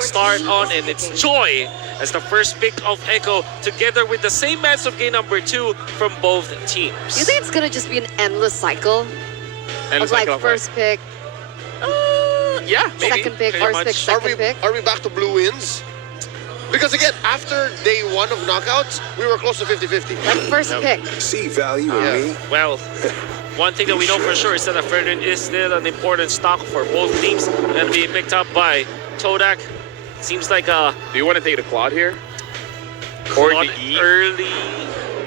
to start on, and it's Joy as the first pick of Echo, together with the same match of game number 2 from both teams. You think it's gonna just be an endless cycle And of like first pick, yeah, maybe. second pick, Pretty first much. pick, second pick? Are we back to blue wins? Because again, after day 1 of knockouts, we were close to 50-50. Like first pick. See value in me? Well, one thing that we know for sure is that a Ferdinand is still an important stock for both teams and be picked up by Todak. Seems like a Do you want to take the Claude here? Or Claude the E? early.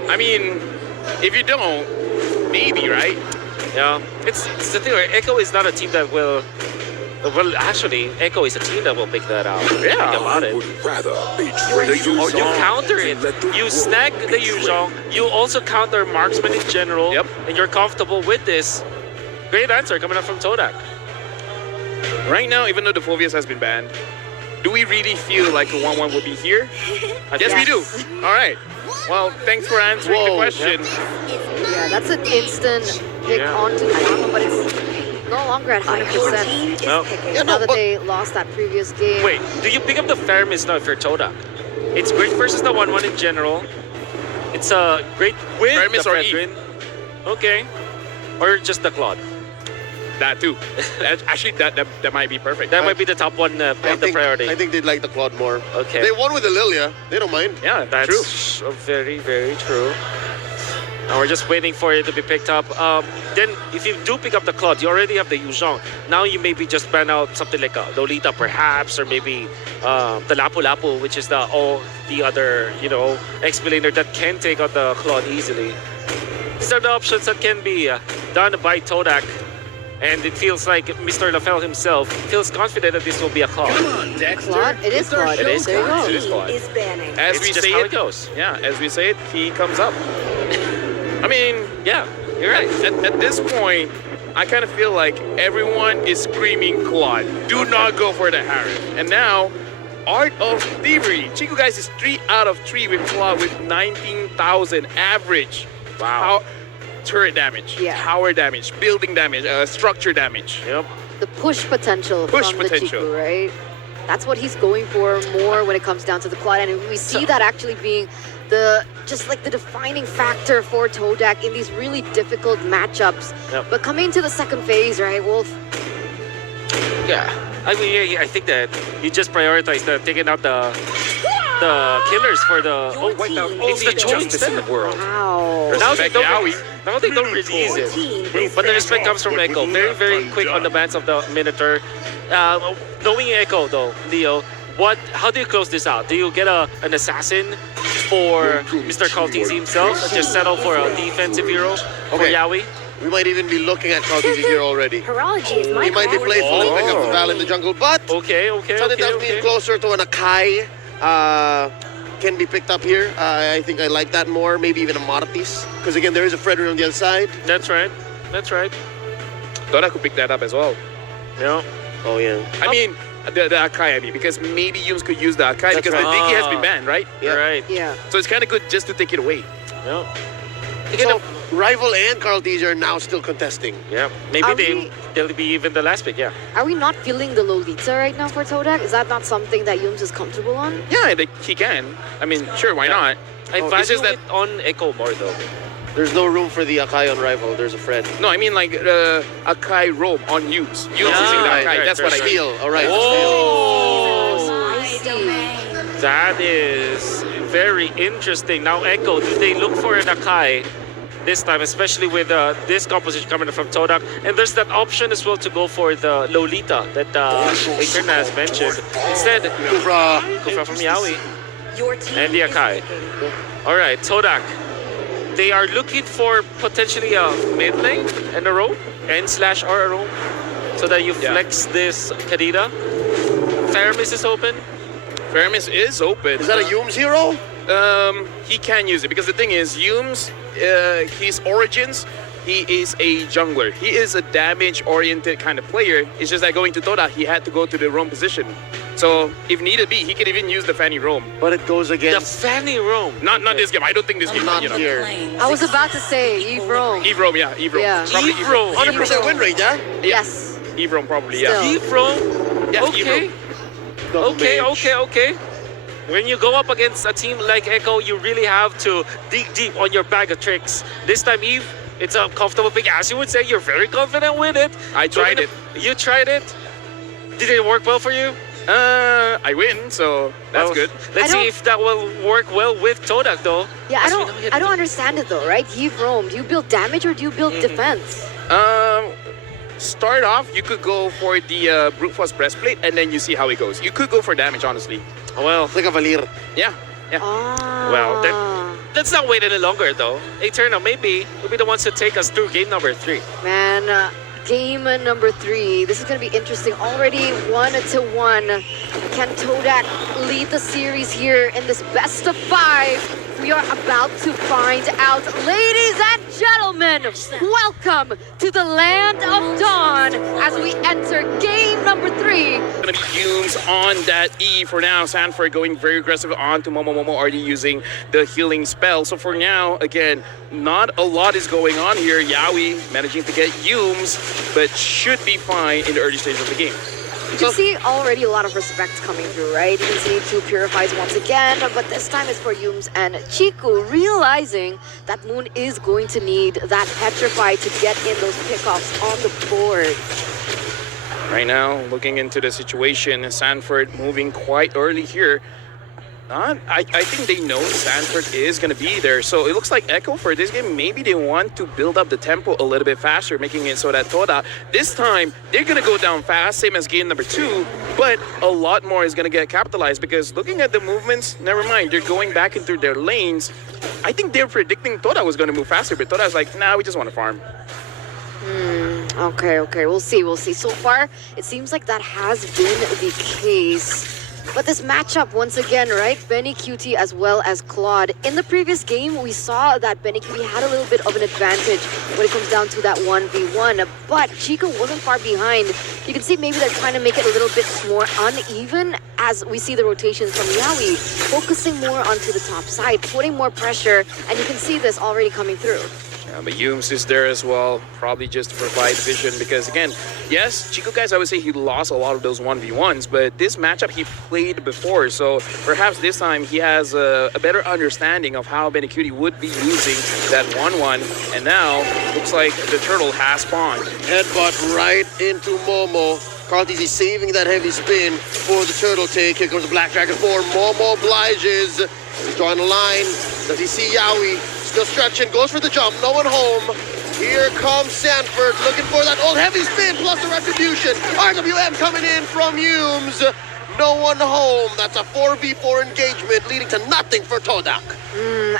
I mean, if you don't, maybe, right? Yeah, it's the thing. Where Echo is not a team that will. Well, actually, Echo is a team that will pick that out. Yeah. Think about I it. would rather betray the Oh, you Yuzong counter it. than let the You world snag the betray Yuzhong. me. You also counter marksman in general. Yep. And you're comfortable with this. Great answer coming up from Todak. Right now, even though the Phobias has been banned, do we really feel like a 1-1 will be here? Yes, we do. All right. Well, thanks for answering the Whoa. question. Yeah, that's an instant pick Yeah. onto the Yama, but it's no longer at 100%. No. Yeah, Now no, that but they lost that previous game. Wait, do you pick up the Faramis now if you're Todak? It's great versus the 1-1 in general. It's a great win. Faramis the or E? Fedrin. Okay. Or just the Claude. That too. Actually, that might be perfect. That might be the top one I the priority. think they'd like the Claude more. Okay. They won with the Lilia. They don't mind. Yeah, That's true. very, very true. Now we're just waiting for it to be picked up. Then, if you do pick up the Claude, you already have the Yuzhong. Now you maybe just ban out something like a Lolita, perhaps, or maybe the Lapu Lapu, which is the other explainer that can take out the Claude easily. These are the options that can be done by Todak. And it feels like Mr. LaFell himself feels confident that this will be a Claude. Claude? It is Claude. It is There you go. It is Claude. Is banning. As It's we just say how it it goes. Yeah, as we say it, he comes up. I mean, Yeah, you're right. at this point, I kind of feel like everyone is screaming Claude. Do not go for the Harris. And now, Art of Thievery. Chico guys is 3 out of 3 with Claude with 19,000 average. Wow. Turret damage, Yeah. tower damage, building damage, structure damage. Yep. The push potential Push from potential. the Chiku, right? That's what he's going for more when it comes down to the Claude. And we see that actually being the defining factor for Todak in these really difficult matchups. Yep. But coming to the second phase, right, Wolf? Yeah. I mean, yeah, I think that you just prioritize taking out the killers for the. Your Wipe out team it's any the joint justice in the world. Wow. Now they Respect don't. Yaoi. Now they don't release Your team it. is But the respect banning. comes from Echo. Very, very quick on the bans of the Minotaur. Knowing Echo though, Leo, how do you close this out? Do you get an assassin for Mr. Kaltizi himself? Just settle for a defensive hero for Okay. Yaoi? We might even be looking at Kaltizi here already. Horology is my He might be call. playful and pick up the Oh. Val in the jungle, but Okay. something tells me closer to an Akai can be picked up here. I think I like that more. Maybe even a Martis. Because again, there is a Frederick on the other side. That's right. That's right. Thought I could pick that up as well. Yeah. Oh, yeah. I mean, the Akai, because maybe Yums could use the Akai because right. the Diki has been Ah. banned, right? You're right. Yeah. So it's kind of good just to take it away. Yeah. So, Rival and Kaltizi are now still contesting. Yeah. Maybe Are we- they'll be even the last pick. Yeah. Are we not feeling the Lolita right now for Todak? Is that not something that Yums is comfortable on? Yeah, he can. I mean, sure, why Yeah. not? I Oh, value it's just that- it on Echo more though. There's no room for the Akai on Rival. There's a Fred. No, I mean like Akai roam on Yums. Yums Yeah, using the right, Akai. right, That's right, what I right. mean. Steal. All right. Oh, My domain. that is very interesting. Now Echo, do they look for an Akai this time, especially with this composition coming from Todak? And there's that option as well to go for the Lolita that Eterna has mentioned. Instead, Kufra. Kufra from Yaoi. Your team And the is Akai. picking. All right, Todak. They are looking for potentially a mid lane and a roam, N/R a roam, so that you Yeah. flex this Kadita. Faramis is open. Faramis is open. Is that a Yums hero? He can use it because the thing is, Yums, his origins, he is a jungler. He is a damage-oriented kind of player. It's just that going to Toda, he had to go to the roam position. So if needed be, he can even use the Fanny roam. But it goes The against Fanny roam. Not this game. I don't think this game. not You know. here. I was about to say Eve Rome. Eve roam, yeah, Eve roam. Yeah. Probably Eve roam. 100% win rate, yeah? Yes. Eve roam, probably, yeah. Still. Eve roam. Yeah, Eve Okay. roam. double Okay, mage. okay, okay. When you go up against a team like Echo, you really have to dig deep on your bag of tricks. This time, Eve, it's a comfortable pick. As you would say, you're very confident with it. I tried it. You tried it. Did it work well for you? I win, so that's Well, good. Let's I see don't- if that will work well with Todak, though. Yeah, As we know, he had I don't to- understand it though, right? You've roamed. Do you build damage or do you build defense? Start off, you could go for the brute force breastplate, and then you see how it goes. You could go for damage, honestly. Well, Like a Valir. Yeah, yeah. Ah. Well, then let's not wait any longer, though. Eternal, maybe will be the ones to take us through game number 3. Man, game number 3. This is going to be interesting. Already 1-1. Can Todak lead the series here in this best of 5? We are about to find out. Ladies and gentlemen, welcome to the land of dawn as we enter game number 3. Gonna be Humes on that E for now. Sanford going very aggressive onto Momo. Momo already using the healing spell. So for now, again, not a lot is going on here. Yaoi managing to get Humes, but should be fine in the early stage of the game. You can see already a lot of respect coming through, right? You can see 2 purifies once again, but this time it's for Yums and Chiku, realizing that Moon is going to need that petrify to get in those pickoffs on the board. Right now, looking into the situation, Sanford moving quite early here. I think they know Sanford is going to be there. So it looks like Echo for this game, maybe they want to build up the tempo a little bit faster, making it so that Toda, this time, they're going to go down fast, same as game number 2, but a lot more is going to get capitalized because looking at the movements, never mind, they're going back into their lanes. I think they're predicting Toda was going to move faster, but Toda's like, nah, we just want to farm. Okay, we'll see. So far, it seems like that has been the case. But this matchup, once again, right? Benny Cutie as well as Claude. In the previous game, we saw that Benny Cutie had a little bit of an advantage when it comes down to that 1v1. But Chico wasn't far behind. You can see maybe they're trying to make it a little bit more uneven as we see the rotations from Yaoi, focusing more onto the top side, putting more pressure, and you can see this already coming through. Yeah, but Humes is there as well, probably just to provide vision because again, yes, Chico guys, I would say he lost a lot of those 1v1s, but this matchup he played before, so perhaps this time he has a better understanding of how Benecuti would be using that 1-1, and now looks like the turtle has spawned. Headbutt right into Momo. Carthy's is saving that heavy spin for the turtle take. Here comes the Black Dragon 4. Momo obliges. He's drawing a line. Does he see Yaoi? Still stretching. Goes for the jump. No one home. Here comes Sanford looking for that old heavy spin plus the retribution. RWM coming in from Humes. No one home. That's a 4v4 engagement leading to nothing for Todak.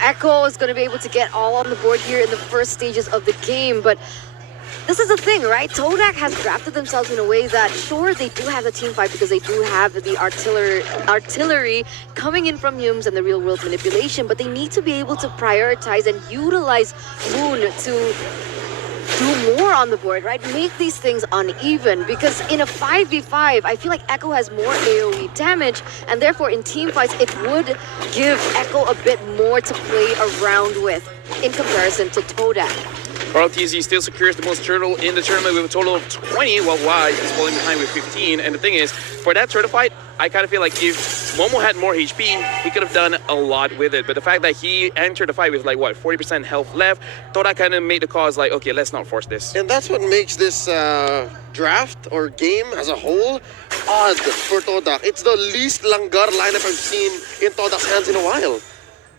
Echo is going to be able to get all on the board here in the first stages of the game, but this is the thing, right? Todak has drafted themselves in a way that, sure, they do have the team fight because they do have the artillery coming in from Humes and the real-world manipulation, but they need to be able to prioritize and utilize Moon to do more on the board, right? Make these things uneven, because in a 5v5, I feel like Echo has more AoE damage, and therefore in team fights, it would give Echo a bit more to play around with in comparison to Todak. Carl TZ still secures the most turtle in the tournament with a total of 20, while Wise is falling behind with 15. And the thing is, for that turtle fight, I kind of feel like if Momo had more HP, he could have done a lot with it. But the fact that he entered the fight with like, what, 40% health left, Toda kind of made the cause like, okay, let's not force this. And that's what makes this draft or game as a whole odd for Todak. It's the least langgar lineup I've seen in Todak's hands in a while.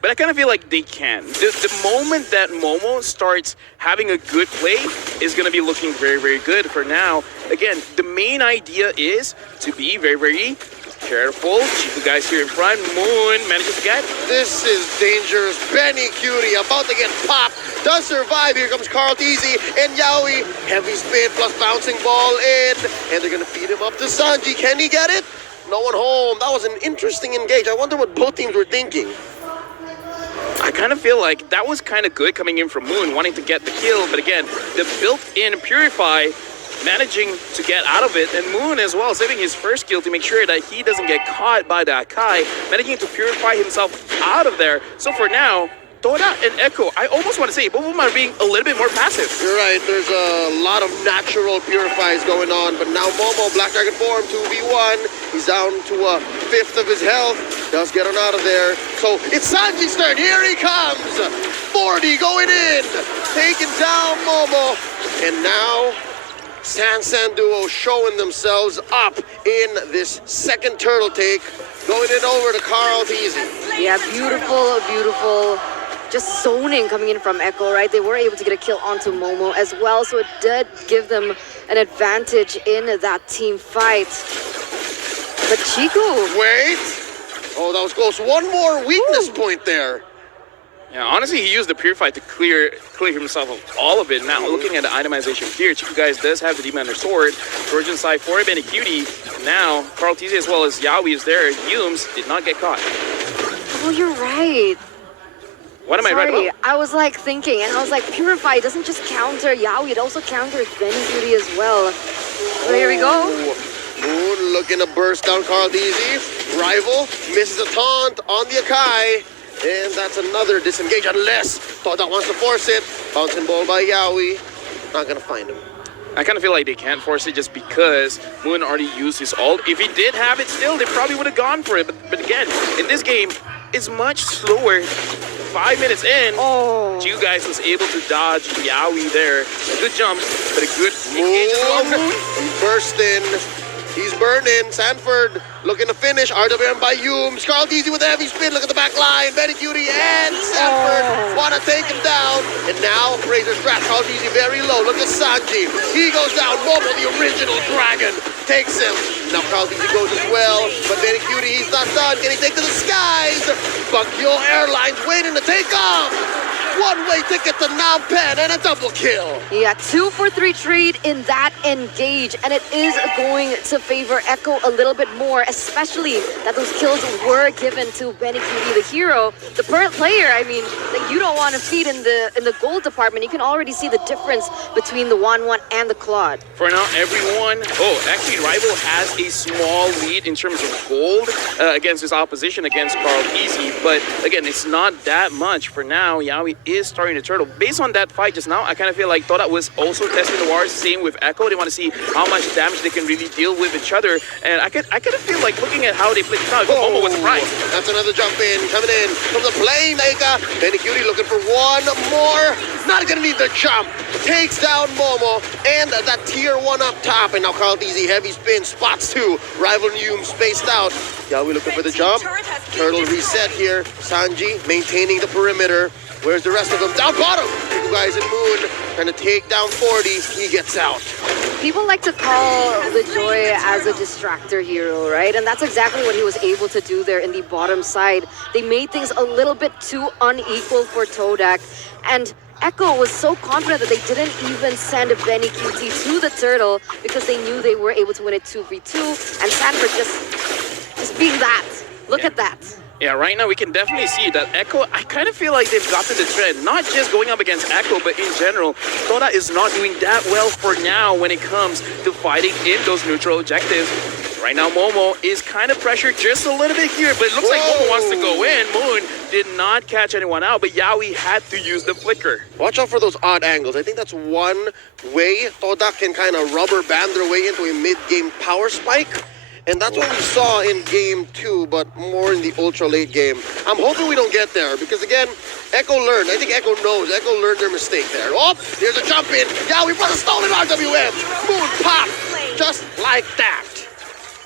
But I kind of feel like they can. The moment that Momo starts having a good play is going to be looking very, very good for now. Again, the main idea is to be very, very careful. Chico guys here in front. Moon manages to get. This is dangerous. Benny Cutie about to get popped. Does survive. Here comes Carl Teasy and Yaoi. Heavy spin plus bouncing ball in. And they're going to feed him up to Sanji. Can he get it? No one home. That was an interesting engage. I wonder what both teams were thinking. I kind of feel like that was kind of good coming in from Moon, wanting to get the kill. But again, the built-in Purify managing to get out of it. And Moon as well, saving his first kill to make sure that he doesn't get caught by that Kai, managing to purify himself out of there. So for now, Todak and Echo, I almost want to say both of them are being a little bit more passive. You're right, there's a lot of natural purifies going on, but now Momo, Black Dragon form, 2v1. He's down to a fifth of his health. Does get on out of there. So it's Sanji's turn. Here he comes. 40 going in. Taking down Momo. And now San Duo showing themselves up in this second turtle take. Going it over to Carl Teasy. Yeah, beautiful, beautiful. Just zoning coming in from Echo, right? They were able to get a kill onto Momo as well, so it did give them an advantage in that team fight. But Chico... Wait. Oh, that was close. One more weakness point there. Yeah, honestly, he used the Purify to clear himself of all of it. Now, looking at the itemization here, Chico Guys does have the Demander Sword. Trojan side for Benny Cutie. Now, Carl Teasy as well as Yaoi is there. Yumes did not get caught. Oh, you're right. What am I right Sorry, about? I was like thinking, and I was like, Purify doesn't just counter Yaoi, it also counters Benny Cutie as well. So here we go. Moon looking to burst down Carl Deasy. Rival misses a taunt on the Akai. And that's another disengage unless Todak wants to force it. Bouncing ball by Yaoi. Not gonna find him. I kind of feel like they can't force it just because Moon already used his ult. If he did have it still, they probably would have gone for it. But again, in this game, it's much slower. 5 minutes in, Oh. you guys was able to dodge Yaoi there. A good jump, but a good engage as well. Moon, he burst in. He's burning. Sanford looking to finish. RWM by Yumes. Carl Deasy with a heavy spin. Look at the back line. Betty Cutie and Sanford want to take him down. And now Razor's trap. Carl Deasy very low. Look at Sanji. He goes down. Momo, the original dragon, takes him. Now Carl Deasy goes as well. But Betty Cutie, he's not done. Can he take to the skies? Buckyo Airlines waiting to take off. One-way ticket to Phnom Penh and a double kill. Yeah, 2 for 3 trade in that engage, and it is going to favor Echo a little bit more, especially that those kills were given to Benny Cutie, the hero, the player. I mean, that you don't want to feed in the gold department. You can already see the difference between the 1-1 and the Claude. For now, everyone... Oh, actually, Rival has a small lead in terms of gold against his opposition, against Carl Easy. But again, it's not that much. For now, Yaoi is starting to turtle. Based on that fight just now, I kind of feel like Todak was also testing the waters. Same with Echo. They want to see how much damage they can really deal with each other. And I kind of feel like looking at how they played the Momo was surprised. That's another jump in. Coming in from the playmaker. Benny Cutie looking for one more. Not gonna need the jump. Takes down Momo and that tier 1 up top. And now Carl Deasy, heavy spin, spots 2. Rival Yume spaced out. Yeah, we're looking for the jump. Turtle reset here. Sanji maintaining the perimeter. Where's the rest of them? Down bottom. You guys in Moon trying to take down 40. He gets out. People like to call the Joy as a distractor hero, right? And that's exactly what he was able to do there in the bottom side. They made things a little bit too unequal for Todak. And Echo was so confident that they didn't even send Benny QT to the turtle because they knew they were able to win it 2v2. And Sanford just being that. Look at that. Yeah, right now we can definitely see that Echo, I kind of feel like they've gotten the trend, not just going up against Echo, but in general, Todak is not doing that well for now when it comes to fighting in those neutral objectives. Right now, Momo is kind of pressured just a little bit here, but it looks like Momo wants to go in. Moon did not catch anyone out, but Yaoi had to use the flicker. Watch out for those odd angles. I think that's one way Todak can kind of rubber band their way into a mid-game power spike. And that's what we saw in game 2, but more in the ultra late game. I'm hoping we don't get there because, again, Echo learned. I think Echo knows. Echo learned their mistake there. Oh, there's a jump in. Yeah, we brought a stolen RWM. Moon pop. Just like that.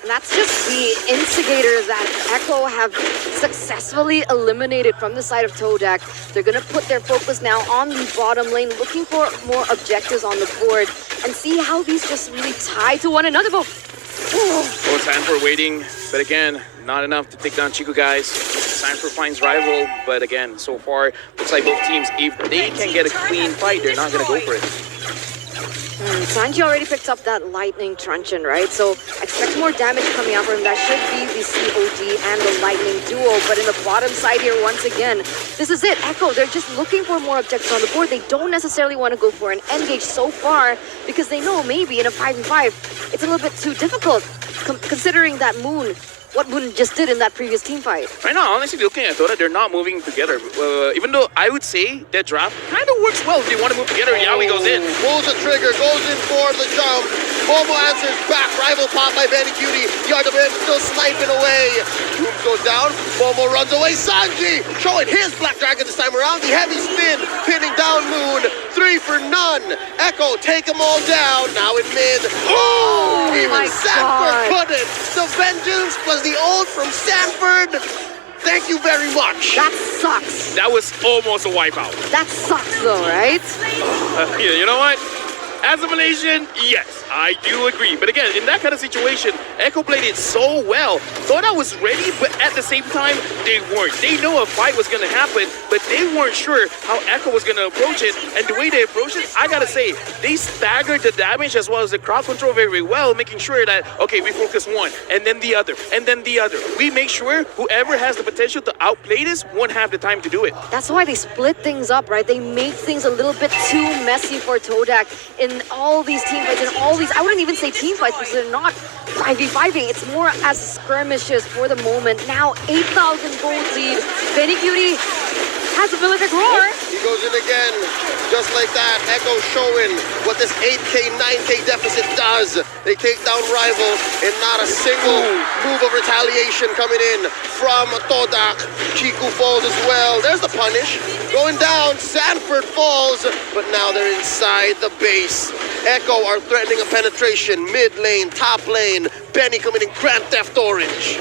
And that's just the instigator that Echo have successfully eliminated from the side of Todak. They're going to put their focus now on the bottom lane, looking for more objectives on the board and see how these just really tie to one another. Oh, Sanford waiting, but again, not enough to take down Chico Guys. Sanford finds Rival, but again, so far, looks like both teams, if they can get a clean fight, they're not going to go for it. Sanji already picked up that lightning truncheon, right? So expect more damage coming out from him. That should be the COD and the lightning duo. But in the bottom side here, once again, this is it. Echo, they're just looking for more objectives on the board. They don't necessarily want to go for an engage so far because they know maybe in a 5v5, it's a little bit too difficult considering that Moon what Moon just did in that previous team fight. Right now, honestly, looking at Todak, they're not moving together. Even though I would say that draft kind of works well if they want to move together. Yawi goes in. Pulls the trigger, goes in for the jump. Momo answers back. Rival pop by Benny Cutie. Yardman still sniping away. Dooms goes down. Momo runs away. Sanji showing his Black Dragon this time around. The heavy spin, pinning down Moon. 3 for none. Echo take them all down. Now in mid. Oh, even my Sanford God. couldn't. The vengeance was the ult from Sanford. Thank you very much. That sucks. That was almost a wipeout. That sucks though, right? Yeah, you know what? As a Malaysian, yes, I do agree. But again, in that kind of situation, Echo played it so well. Thought I was ready, but at the same time, they weren't. They know a fight was going to happen, but they weren't sure how Echo was going to approach it. And the way they approached it, I got to say, they staggered the damage as well as the crowd control very, very well, making sure that, okay, we focus one, and then the other, and then the other. We make sure whoever has the potential to outplay this won't have the time to do it. That's why they split things up, right? They make things a little bit too messy for Todak in all these team fights and all these, I wouldn't even say team fights because they're not 5v5ing. It's more as skirmishes for the moment. Now 8,000 gold lead. Benny Cutie has a prolific roar. He goes in again, just like that. Echo showing what this 8K, 9K deficit does. They take down Rival, and not a single move of retaliation coming in from Todak. Chiku falls as well. There's the punish. Going down, Sanford falls, but now they're inside the base. Echo are threatening a penetration. Mid lane, top lane. Benny coming in Grand Theft Orange.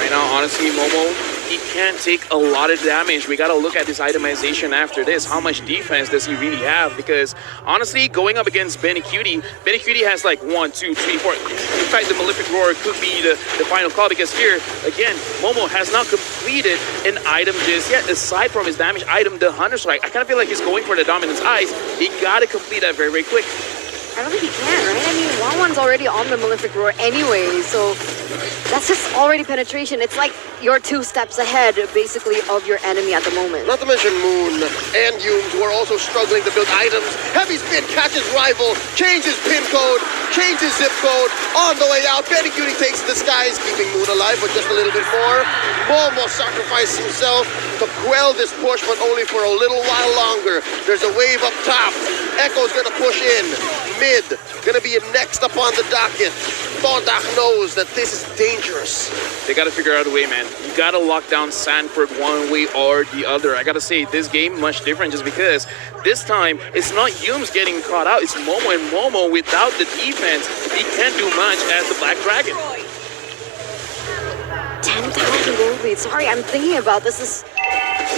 Right now, honestly, Momo, he can't take a lot of damage. We got to look at this itemization after this. How much defense does he really have? Because honestly, going up against Benny Cutie has like 1, 2, 3, 4. In fact, the Malefic Roar could be the final call because here, again, Momo has not completed an item just yet. Aside from his damage item, the Hunter Strike, I kind of feel like he's going for the Dominance Eyes. He got to complete that very, very quick. I don't think he can, right? I mean, Wanwan's already on the Malefic Roar anyway, so that's just already penetration. It's like you're 2 steps ahead, basically, of your enemy at the moment. Not to mention Moon and Yumes, who are also struggling to build items. Heavy spin catches Rival, changes pin code, changes zip code. On the way out, Benny Cutie takes the skies, keeping Moon alive, but just a little bit more. Momo sacrificed himself to quell this push, but only for a little while longer. There's a wave up top. Echo's gonna push in. Mid, gonna be next up on the docket. Todak knows that this is dangerous. They got to figure out a way, man. You got to lock down Sanford one way or the other. I got to say, this game much different just because this time it's not Yumes getting caught out. It's Momo, and Momo, without the defense, he can't do much as the Black Dragon. 10,000 gold lead. Sorry, I'm thinking about this.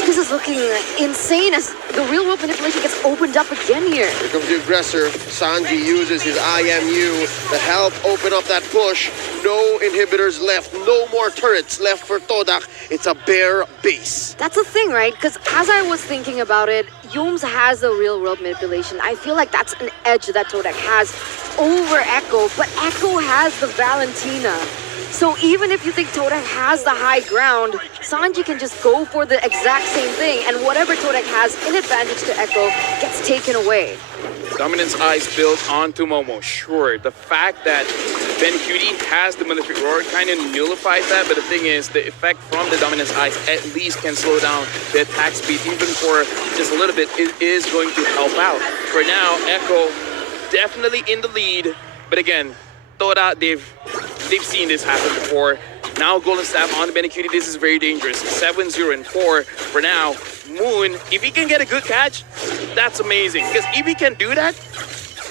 This is looking insane as the real world manipulation gets opened up again here. Here comes the aggressor. Sanji uses his IMU to help open up that push. No inhibitors left. No more turrets left for Todak. It's a bare base. That's the thing, right? Because as I was thinking about it, Yumes has the real world manipulation. I feel like that's an edge that Todak has over Echo, but Echo has the Valentina. So even if you think Todak has the high ground, Sanji can just go for the exact same thing, and whatever Todak has in advantage to Echo gets taken away. Dominance Eyes built onto Momo. Sure, the fact that Ben Cutie has the Malefic Roar kind of nullifies that, but the thing is, the effect from the Dominance Eyes at least can slow down the attack speed, even for just a little bit. It is going to help out. For now, Echo definitely in the lead, but again, Todak, they've seen this happen before. Now Golden Staff on the Benny Cutie, this is very dangerous. 7-0 and 4 for now. Moon, if he can get a good catch, that's amazing. Because if he can do that,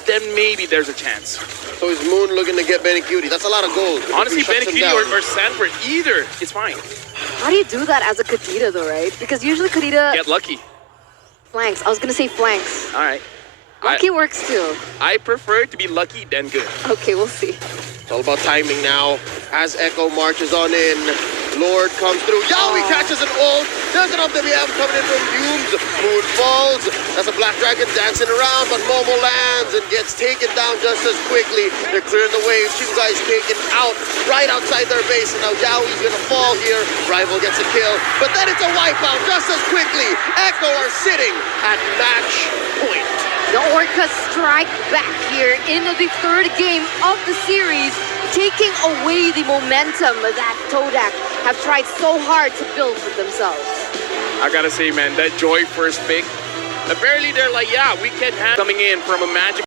then maybe there's a chance. So is Moon looking to get Benny Cutie? That's a lot of gold. Honestly, If he Benny shuts him Cutie down. or Sanford, either, it's fine. How do you do that as a Kadita though, right? Because usually Kadita Get lucky. flanks. I was gonna say flanks. All right. Lucky works too. I prefer to be lucky than good. Okay, we'll see. It's all about timing now as Echo marches on in. Lord comes through. Yaoi catches an ult. There's an WM coming in from Yumes. Moon falls. That's a Black Dragon dancing around, but Momo lands and gets taken down just as quickly. They're clearing the waves. Two guys taken out right outside their base, and now Yaoi's gonna fall here. Rival gets a kill, but then it's a wipeout just as quickly. Echo are sitting at match point. The Orcas strike back here in the third game of the series, taking away the momentum that Todak have tried so hard to build for themselves. I gotta say, man, that Joy first pick. Apparently, they're like, yeah, we can have coming in from a Magic